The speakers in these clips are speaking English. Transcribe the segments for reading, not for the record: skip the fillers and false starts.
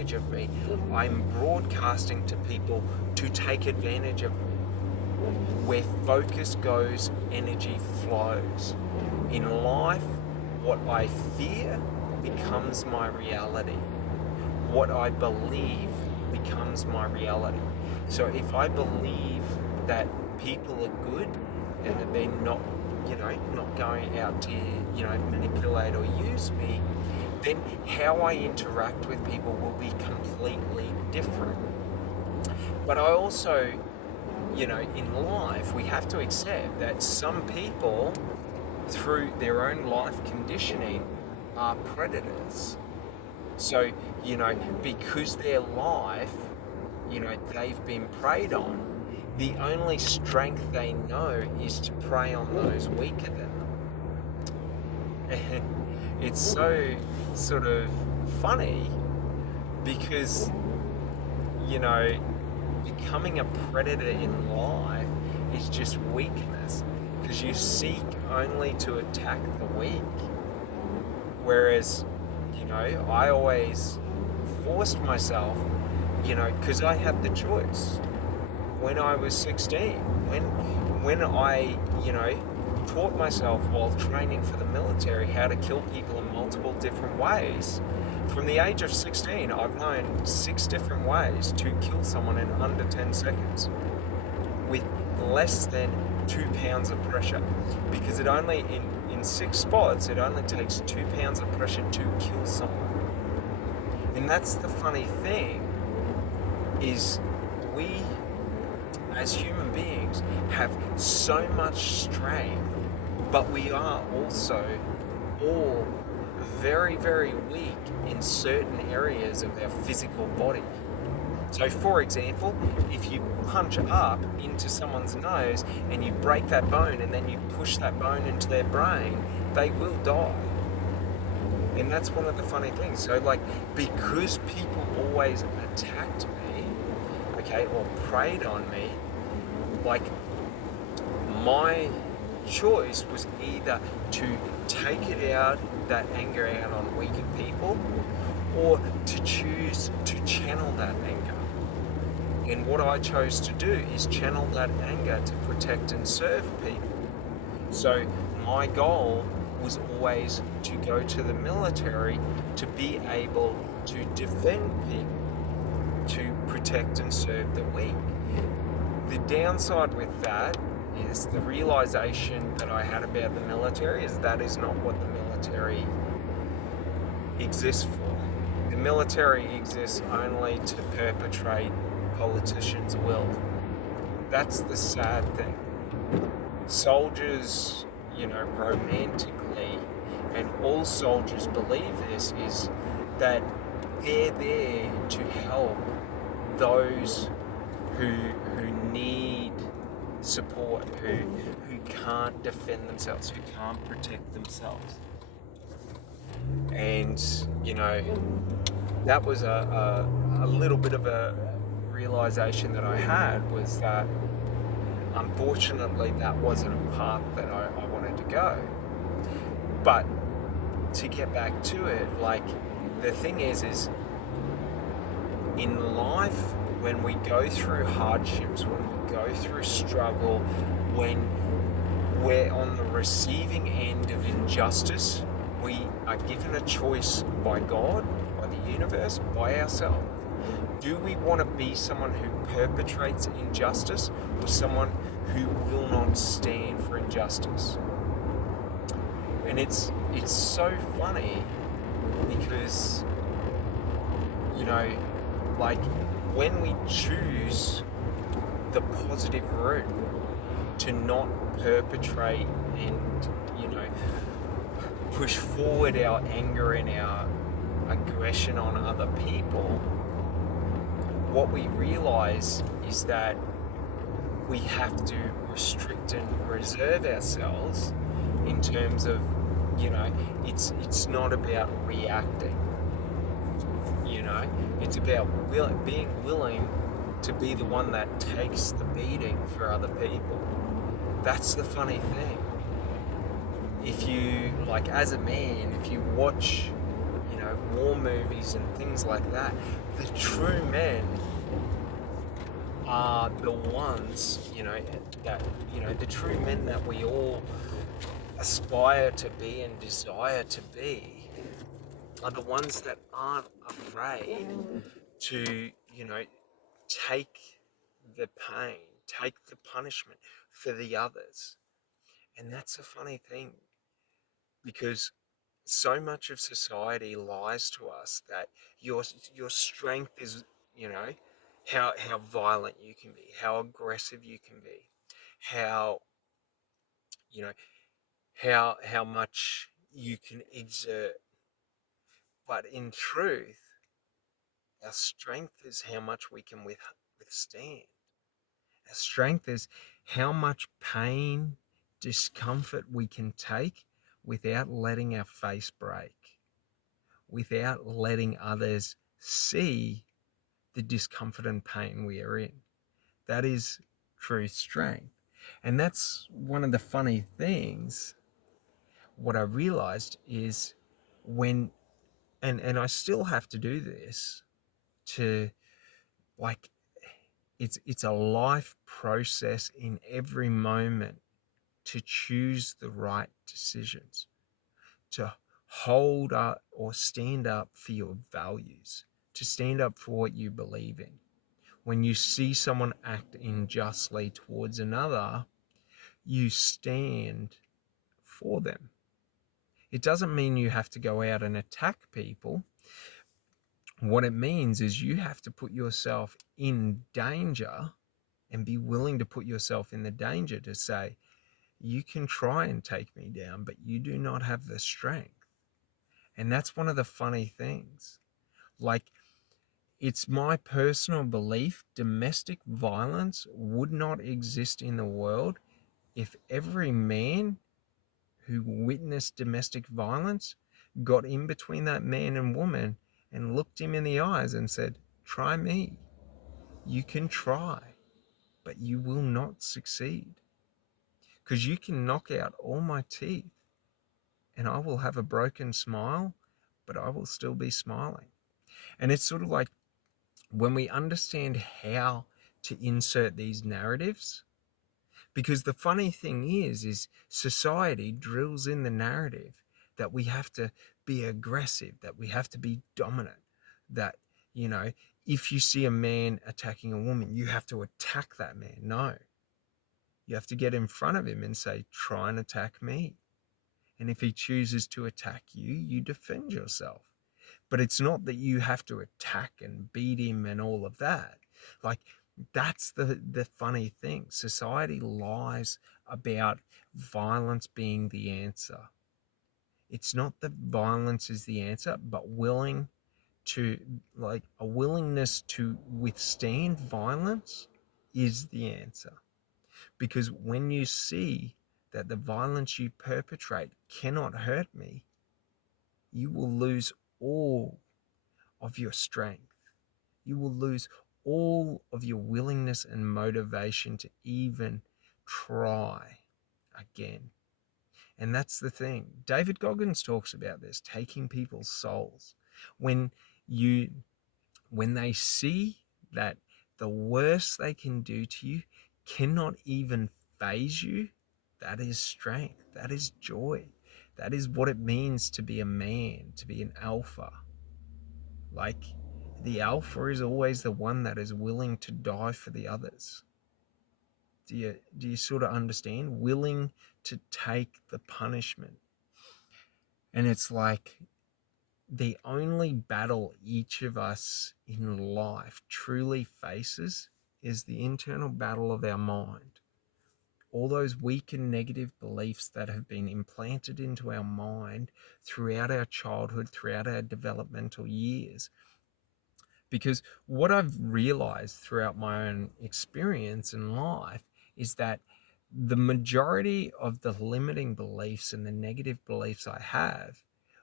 advantage of me, I'm broadcasting to people to take advantage of me. Where focus goes, energy flows. In life, what I fear becomes my reality. What I believe becomes my reality. So if I believe that people are good and that they're not, not going out to, manipulate or use me, then how I interact with people will be completely different. But I also, in life, we have to accept that some people, through their own life conditioning, are predators. So, because their life, they've been preyed on, the only strength they know is to prey on those weaker than them. And it's so sort of funny because, becoming a predator in life is just weakness, because you seek only to attack the weak. Whereas, I always forced myself, because I had the choice. When I was 16, when I, taught myself while training for the military how to kill people in multiple different ways. From the age of 16, I've known 6 different ways to kill someone in under 10 seconds with less than 2 pounds of pressure, because it only, in 6 spots, it only takes 2 pounds of pressure to kill someone. And that's the funny thing, is we, as human beings, have so much strength, but we are also all very, very weak in certain areas of our physical body. So for example, if you punch up into someone's nose and you break that bone and then you push that bone into their brain, they will die. And that's one of the funny things. So because people always attacked me, or preyed on me, my choice was either to take that anger out on weaker people, or to choose to channel that anger. And what I chose to do is channel that anger to protect and serve people. So my goal was always to go to the military to be able to defend people, to protect and serve the weak. The downside with that is the realization that I had about the military is that is not what the military exists for. The military exists only to perpetrate politicians' will. That's the sad thing. Soldiers, romantically, and all soldiers believe this, is that they're there to help those who need support, who can't defend themselves, who can't protect themselves. And that was a little bit of a realization that I had, was that unfortunately that wasn't a path that I wanted to go. But to get back to it, the thing is in life, when we go through hardships, when we go through struggle, when we're on the receiving end of injustice, we are given a choice by God, by the universe, by ourselves. Do we want to be someone who perpetrates injustice, or someone who will not stand for injustice? And it's so funny because, when we choose the positive route to not perpetrate and, push forward our anger and our aggression on other people, what we realize is that we have to restrict and reserve ourselves in terms of, it's not about reacting. It's about being willing to be the one that takes the beating for other people. That's the funny thing. If you, as a man, if you watch, war movies and things like that. The true men are the ones, the true men that we all aspire to be and desire to be are the ones that aren't afraid to, take the pain, take the punishment for the others. And that's a funny thing, because so much of society lies to us that your strength is, how violent you can be, how aggressive you can be, how you know how much you can exert. But in truth, our strength is how much we can withstand. Our strength is how much pain, discomfort we can take without letting our face break, without letting others see the discomfort and pain we are in. That is true strength. And that's one of the funny things. What I realized is when, and I still have to do this to, like, it's a life process in every moment to choose the right decisions, to hold up or stand up for your values, to stand up for what you believe in. When you see someone act unjustly towards another, you stand for them. It doesn't mean you have to go out and attack people. What it means is you have to put yourself in danger and be willing to put yourself in the danger to say, you can try and take me down, but you do not have the strength. And that's one of the funny things. Like, it's my personal belief domestic violence would not exist in the world if every man who witnessed domestic violence got in between that man and woman and looked him in the eyes and said, try me. You can try, but you will not succeed. Because you can knock out all my teeth and I will have a broken smile, but I will still be smiling. And it's sort of like when we understand how to insert these narratives, because the funny thing is society drills in the narrative that we have to be aggressive, that we have to be dominant, that, if you see a man attacking a woman, you have to attack that man. No, you have to get in front of him and say, try and attack me. And if he chooses to attack you, you defend yourself. But it's not that you have to attack and beat him and all of that. Like, that's the funny thing. Society lies about violence being the answer. It's not that violence is the answer, but a willingness to withstand violence is the answer. Because when you see that the violence you perpetrate cannot hurt me, you will lose all of your strength. You will lose all of your willingness and motivation to even try again. And that's the thing. David Goggins talks about this, taking people's souls. When they see that the worst they can do to you cannot even phase you, that is strength. That is joy. That is what it means to be a man, to be an alpha. Like, the alpha is always the one that is willing to die for the others. Do you sort of understand? Willing to take the punishment. And it's like the only battle each of us in life truly faces is the internal battle of our mind. All those weak and negative beliefs that have been implanted into our mind throughout our childhood, throughout our developmental years. Because what I've realized throughout my own experience in life is that the majority of the limiting beliefs and the negative beliefs I have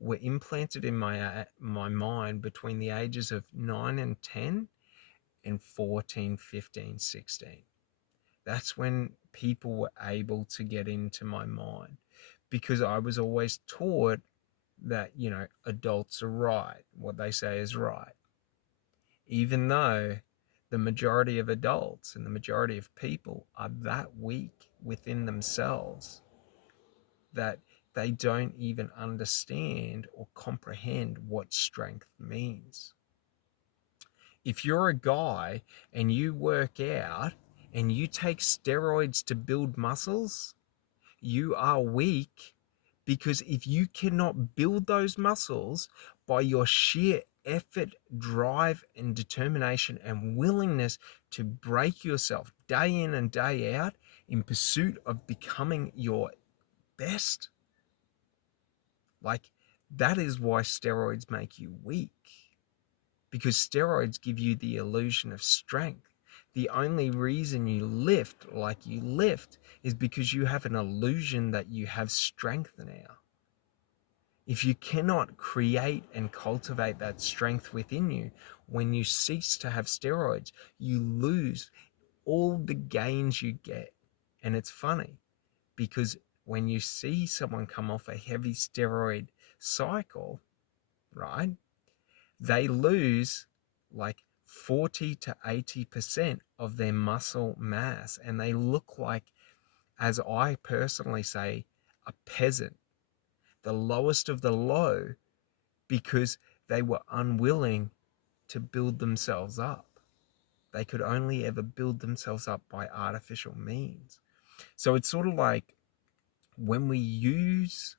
were implanted in my mind between the ages of 9 and 10 and 14, 15, 16. That's when people were able to get into my mind, because I was always taught that, adults are right, what they say is right, even though the majority of adults and the majority of people are that weak within themselves that they don't even understand or comprehend what strength means. If you're a guy and you work out and you take steroids to build muscles, you are weak, because if you cannot build those muscles by your sheer effort, drive, and determination and willingness to break yourself day in and day out in pursuit of becoming your best, like, that is why steroids make you weak, because steroids give you the illusion of strength. The only reason you lift like you lift is because you have an illusion that you have strength now. If you cannot create and cultivate that strength within you, when you cease to have steroids, you lose all the gains you get. And it's funny, because when you see someone come off a heavy steroid cycle, right, they lose like 40 to 80% of their muscle mass, and they look like, as I personally say, a peasant, the lowest of the low, because they were unwilling to build themselves up. They could only ever build themselves up by artificial means. So it's sort of like, when we use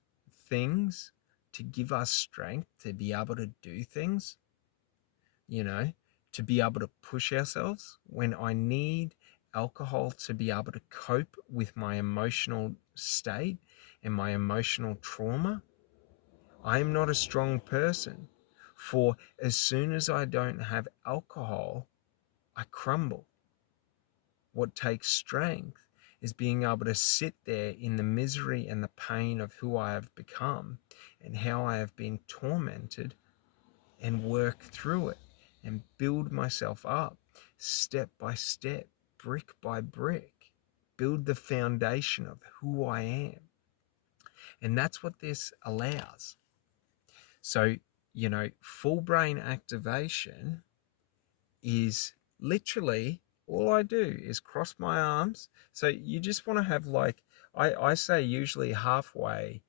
things to give us strength to be able to do things, to be able to push ourselves, when I need alcohol to be able to cope with my emotional state and my emotional trauma, I am not a strong person. For as soon as I don't have alcohol, I crumble. What takes strength is being able to sit there in the misery and the pain of who I have become and how I have been tormented, and work through it and build myself up step by step, brick by brick, build the foundation of who I am. And that's what this allows. So, full brain activation is literally, all I do is cross my arms. So you just want to have, like, I say usually halfway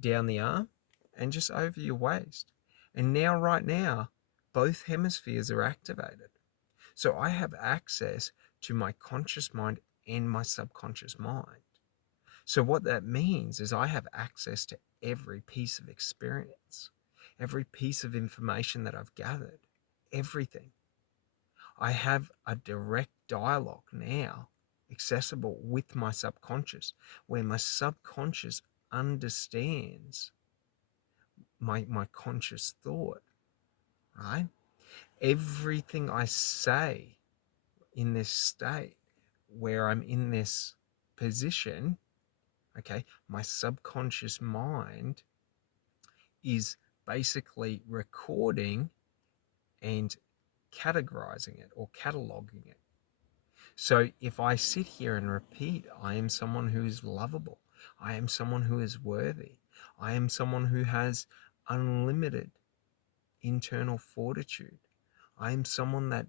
down the arm and just over your waist. And now, right now, both hemispheres are activated. So I have access to my conscious mind and my subconscious mind. So what that means is I have access to every piece of experience, every piece of information that I've gathered, everything. I have a direct dialogue now accessible with my subconscious, where my subconscious understands my conscious thought, right? Everything I say in this state, where I'm in this position, okay, my subconscious mind is basically recording and categorizing it or cataloging it. So if I sit here and repeat, I am someone who is lovable, I am someone who is worthy, I am someone who has unlimited internal fortitude, I am someone that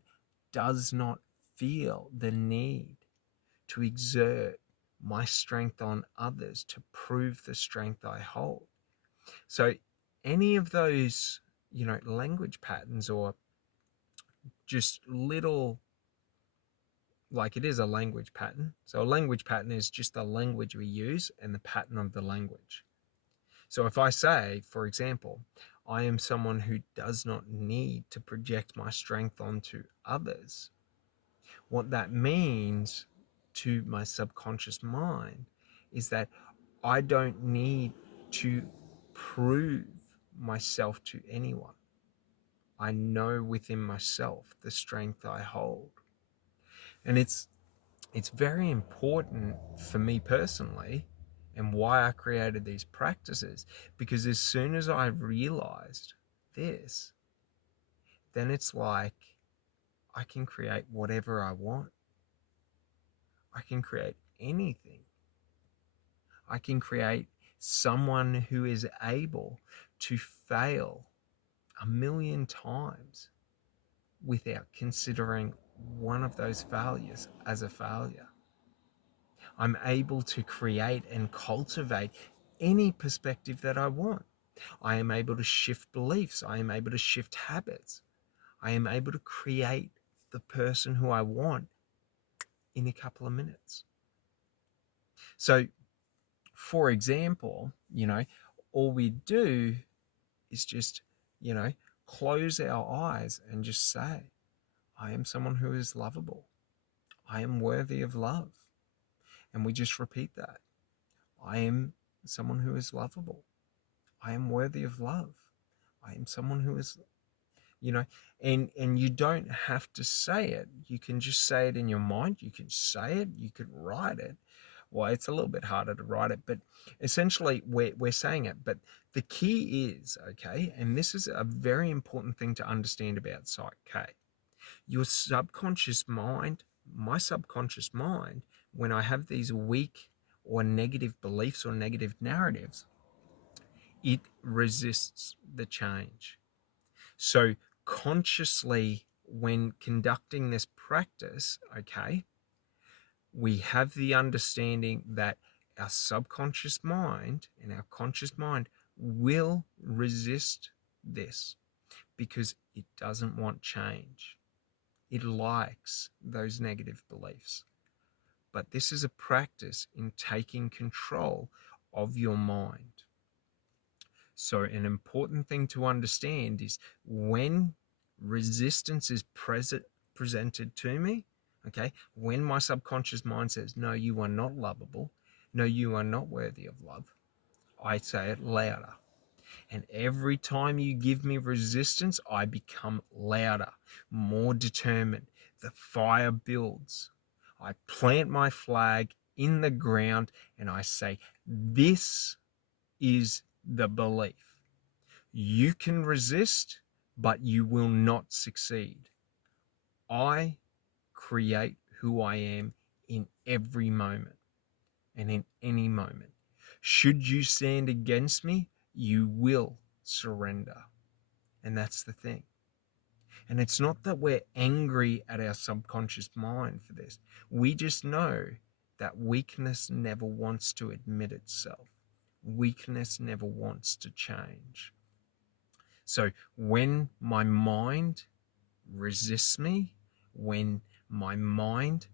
does not feel the need to exert my strength on others to prove the strength I hold. So any of those, language patterns, or just little, like, it is a language pattern. So a language pattern is just the language we use and the pattern of the language. So if I say, for example, I am someone who does not need to project my strength onto others, what that means to my subconscious mind is that I don't need to prove myself to anyone. I know within myself the strength I hold. And it's very important for me personally, and why I created these practices, because as soon as I realized this, then it's like I can create whatever I want. I can create anything. I can create someone who is able to fail a million times without considering one of those failures as a failure. I'm able to create and cultivate any perspective that I want. I am able to shift beliefs. I am able to shift habits. I am able to create the person who I want in a couple of minutes. So, for example, all we do is just, close our eyes and just say, I am someone who is lovable. I am worthy of love. And we just repeat that. I am someone who is lovable. I am worthy of love. I am someone who is, and you don't have to say it. You can just say it in your mind. You can say it. You can write it. Well, it's a little bit harder to write it, but essentially we're saying it. But the key is, okay, and this is a very important thing to understand about Psych-k. Your subconscious mind, my subconscious mind, when I have these weak or negative beliefs or negative narratives, it resists the change. So consciously, when conducting this practice, okay, we have the understanding that our subconscious mind and our conscious mind will resist this because it doesn't want change. It likes those negative beliefs. But this is a practice in taking control of your mind. So an important thing to understand is when resistance is presented to me, okay, when my subconscious mind says, no, you are not lovable, no, you are not worthy of love, I say it louder. And every time you give me resistance, I become louder, more determined. The fire builds. I plant my flag in the ground and I say, this is the belief. You can resist, but you will not succeed. I create who I am in every moment and in any moment. Should you stand against me, you will surrender. And that's the thing. And it's not that we're angry at our subconscious mind for this. We just know that weakness never wants to admit itself. Weakness never wants to change. So when my mind resists me, when my mind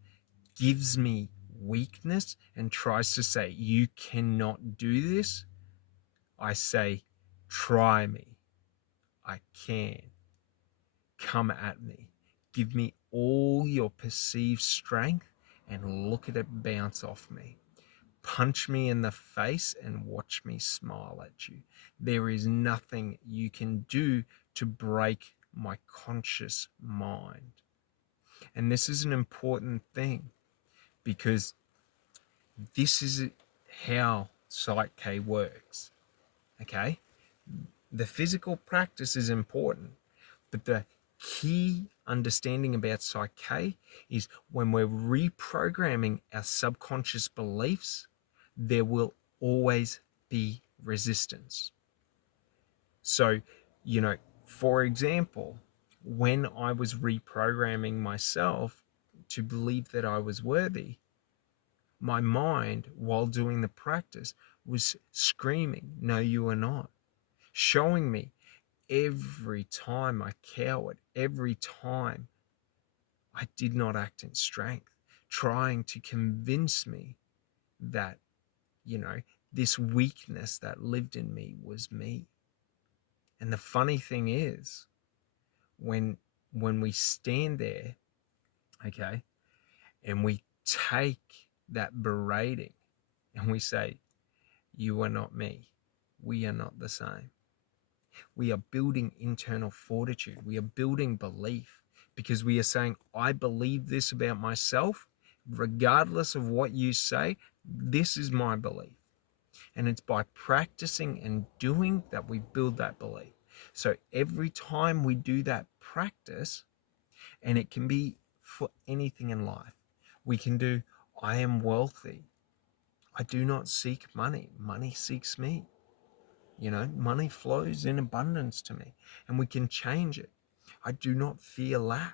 gives me weakness and tries to say, you cannot do this, I say, try me. I can. Come at me. Give me all your perceived strength and look at it bounce off me. Punch me in the face and watch me smile at you. There is nothing you can do to break my conscious mind. And this is an important thing because this is how Psych-k works. Okay? The physical practice is important, but the key understanding about Psych-k is when we're reprogramming our subconscious beliefs, there will always be resistance. So, for example, when I was reprogramming myself to believe that I was worthy, my mind, while doing the practice, was screaming, no, you are not. Showing me every time I cowered, every time I did not act in strength, trying to convince me that, this weakness that lived in me was me. And the funny thing is, when we stand there, okay, and we take that berating and we say, you are not me, we are not the same. We are building internal fortitude. We are building belief because we are saying, I believe this about myself, regardless of what you say, this is my belief. And it's by practicing and doing that we build that belief. So every time we do that practice, and it can be for anything in life, we can do, I am wealthy. I do not seek money. Money seeks me. Money flows in abundance to me, and we can change it. I do not fear lack.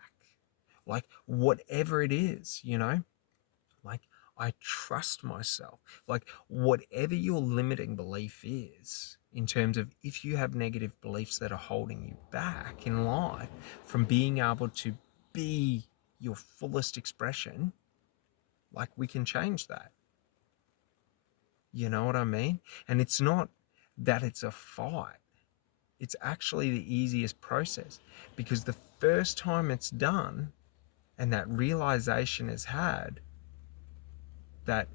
Like, whatever it is, like, I trust myself. Like, whatever your limiting belief is, in terms of if you have negative beliefs that are holding you back in life from being able to be your fullest expression, like, we can change that. You know what I mean? And it's not that it's a fight. It's actually the easiest process, because the first time it's done and that realization is had, that